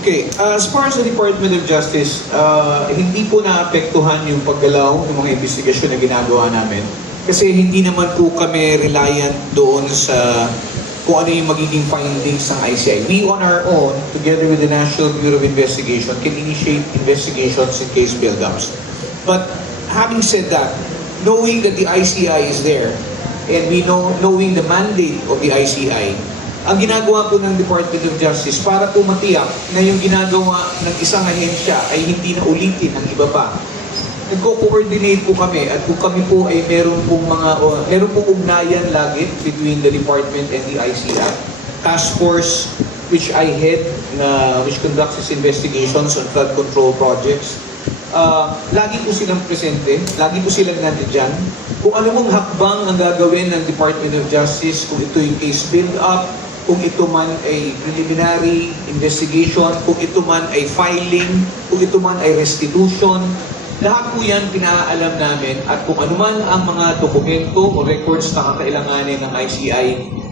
Okay, as far as the Department of Justice, hindi po naapektuhan yung paggalaw ng mga investigasyon na ginagawa namin. Kasi hindi naman po kami reliant doon sa kung ano yung magiging findings ng ICI. We on our own, together with the National Bureau of Investigation, can initiate investigations in case build-ups. But having said that, knowing that the ICI is there, and knowing the mandate of the ICI, ang ginagawa po ng Department of Justice para po matiyak na yung ginagawa ng isang ahensya ay hindi na ulitin ang iba pa. Nagko-coordinate po kami at kung kami po ay meron pong ugnayan lagi between the department and the ICI. Task force which I head which conducts its investigations on flood control projects. Lagi po silang presente, lagi po silang nandiyan. Kung ano mong hakbang ang gagawin ng Department of Justice, kung ito yung case build-up, kung ito man ay preliminary investigation, kung ito man ay filing, kung ito man ay restitution, lahat po yan pinaalam namin at kung ano man ang mga dokumento o records na kakailanganin ng ICI,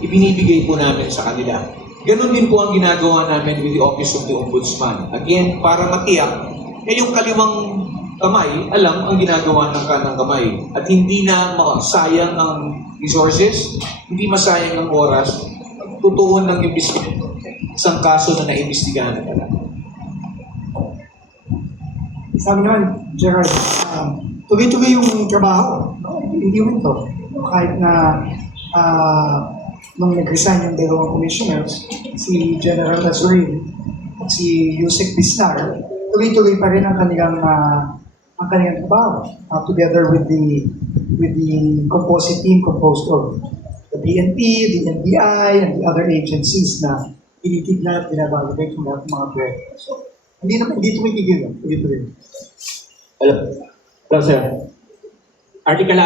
ibinibigay po namin sa kanila. Ganon din po ang ginagawa namin with the Office of the Ombudsman. Again, para matiyak na yung kaliwang kamay, alam ang ginagawa ng kanang kamay. At hindi na sayang ang resources, hindi masayang ang oras, tutuon ng isang kaso na naimbestigahan na pala. Sabi naman, Gerard, tuloy-tuloy yung trabaho. No? Hindi mo ito. Kahit na nung nag-resign yung dalawang commissioners, si General Azurin at si Yusek Bisnar, tuloy-tuloy pa rin ang kanilang trabaho. Together with the composite team composed of the PNP, the NBI, and the other agencies na tinitignan at binabalagay yung lahat ng mga pwede. So, hindi tumitigil. Tuloy-tuloy. Hello, sir. Article